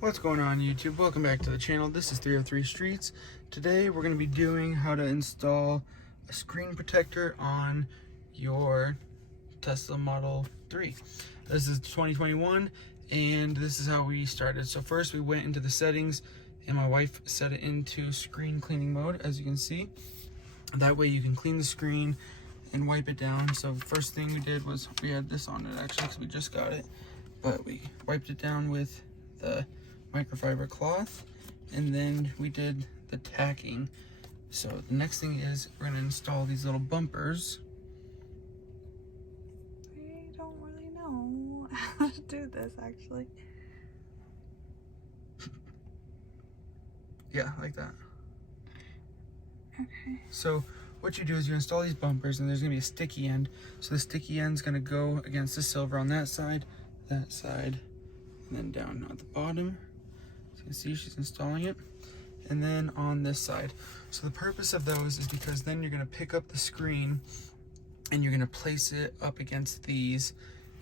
What's going on, YouTube? Welcome back to the channel. This is 303 Streets. Today we're going to be doing how to install a screen protector on your Tesla Model 3. This is 2021 and this is how we started. So first we went into the settings and my wife set it into screen cleaning mode, as you can see. That way you can clean the screen and wipe it down. So first thing we did was, we had this on it actually because we just got it, but we wiped it down with the microfiber cloth, and then we did the tacking. So the next thing is we're going to install these little bumpers. I don't really know how to do this actually. Yeah, like that. Okay. So what you do is you install these bumpers, and there's going to be a sticky end. So the sticky end's going to go against the silver on that side, and then down at the bottom. You can see she's installing it, and then on this side. So the purpose of those is because then you're going to pick up the screen and you're going to place it up against these,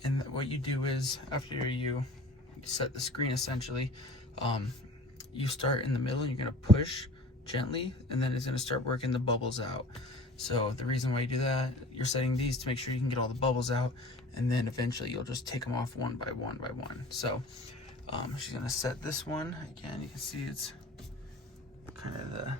and what you do is after you set the screen, essentially you start in the middle and you're going to push gently, and then it's going to start working the bubbles out. So the reason why you do that, you're setting these to make sure you can get all the bubbles out, and then eventually you'll just take them off one by one. So she's gonna set this one. Again, you can see it's kind of the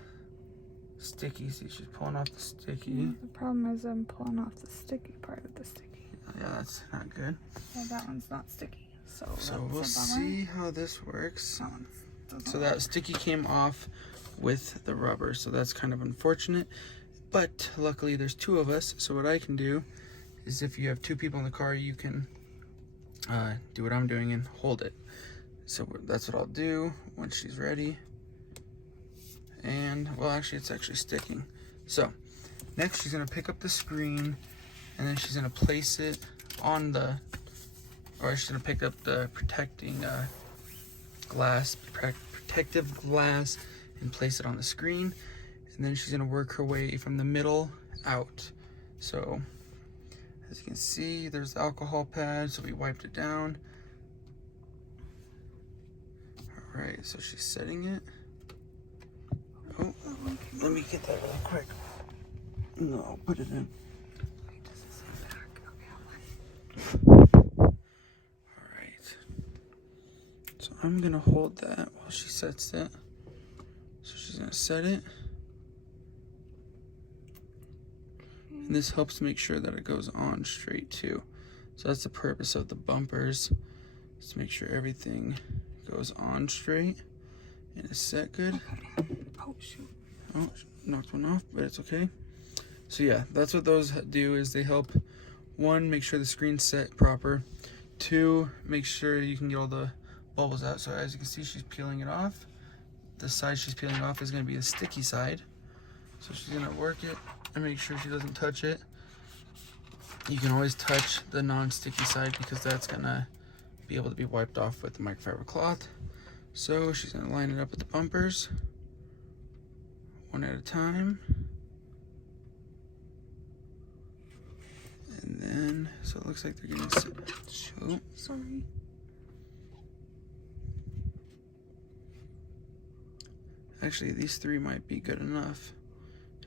sticky. See, she's pulling off the sticky. Yeah, the problem is I'm pulling off the sticky part of the sticky. Yeah, that's not good. Well, that one's not sticky, so We'll see how this works. That one's So that sticky came off with the rubber, so that's kind of unfortunate. But luckily there's two of us, so what I can do is, if you have two people in the car, you can do what I'm doing and hold it. So that's what I'll do when she's ready. And, well, actually, it's actually sticking. So, next she's going to pick up the screen, and then she's going to place it on the, or she's going to pick up the protecting protective glass and place it on the screen. And then she's going to work her way from the middle out. So, as you can see, there's the alcohol pad, so we wiped it down. Alright, so she's setting it. Oh, let me get that real quick. No, I'll put it in. Alright. So I'm going to hold that while she sets it. So she's going to set it. And this helps make sure that it goes on straight too. So that's the purpose of the bumpers, is to make sure everything goes on straight and is set good. Okay. Oh shoot. Oh, knocked one off, but it's okay. So yeah, that's what those do, is they help, one, make sure the screen's set proper, two, make sure you can get all the bubbles out. So as you can see, she's peeling it off. The side she's peeling off is going to be the sticky side. So she's going to work it and make sure she doesn't touch it. You can always touch the non-sticky side because that's going to be able to be wiped off with the microfiber cloth. So she's going to line it up with the bumpers one at a time. And then, so it looks like they're getting set. Oh. Sorry. Actually, these three might be good enough,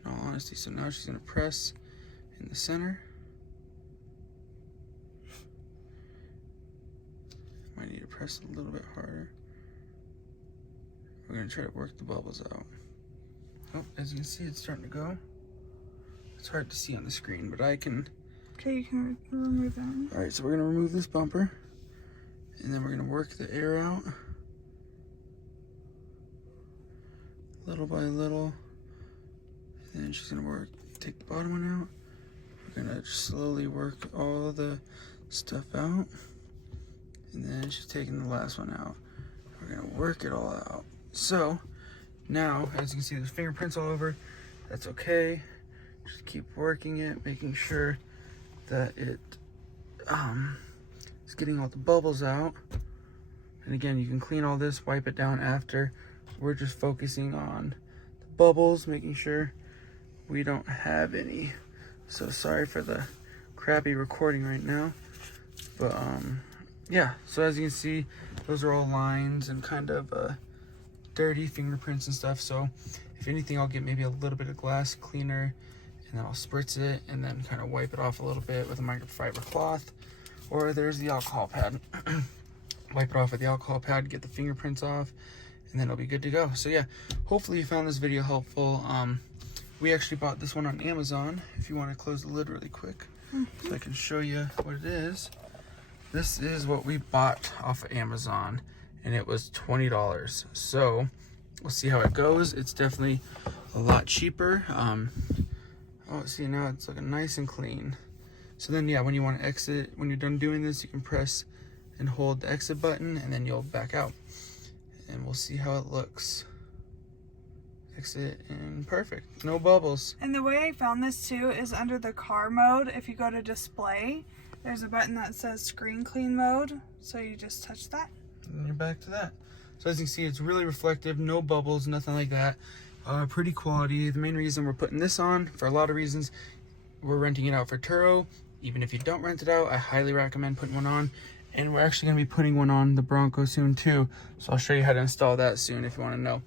in all honesty. So now she's going to press in the center. Might need to press a little bit harder. We're going to try to work the bubbles out. Oh, as you can see, it's starting to go. It's hard to see on the screen, but I can. Okay, you can remove that. Alright, so we're going to remove this bumper, and then we're going to work the air out little by little. And then she's going to take the bottom one out. We're going to slowly work all the stuff out. And then she's taking the last one out. We're going to work it all out. So, now, as you can see, there's fingerprints all over. That's okay. Just keep working it, making sure that it is getting all the bubbles out. And again, you can clean all this, wipe it down after. We're just focusing on the bubbles, making sure we don't have any. So sorry for the crappy recording right now, but yeah, so as you can see, those are all lines and kind of dirty fingerprints and stuff. So if anything, I'll get maybe a little bit of glass cleaner and then I'll spritz it and then kind of wipe it off a little bit with a microfiber cloth. Or there's the alcohol pad. Wipe it off with the alcohol pad, get the fingerprints off, and then it'll be good to go. So yeah, hopefully you found this video helpful. We actually bought this one on Amazon. If you want to close the lid really quick, so I can show you what it is. This is what we bought off of Amazon, and it was $20. So we'll see how it goes. It's definitely a lot cheaper. Oh, see, now it's looking nice and clean. So then, yeah, when you want to exit, when you're done doing this, you can press and hold the exit button, and then you'll back out. And we'll see how it looks. Exit, and perfect. No bubbles. And the way I found this too is under the car mode. If you go to display, there's a button that says screen clean mode. So you just touch that. And you're back to that. So as you can see, it's really reflective, no bubbles, nothing like that. Pretty quality. The main reason we're putting this on, for a lot of reasons, we're renting it out for Turo. Even if you don't rent it out, I highly recommend putting one on. And we're actually going to be putting one on the Bronco soon too. So I'll show you how to install that soon if you want to know.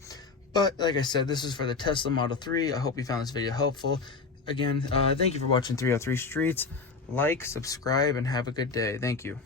But like I said, this is for the Tesla Model 3. I hope you found this video helpful. Again, thank you for watching 303 Streets. Like, subscribe, and have a good day. Thank you.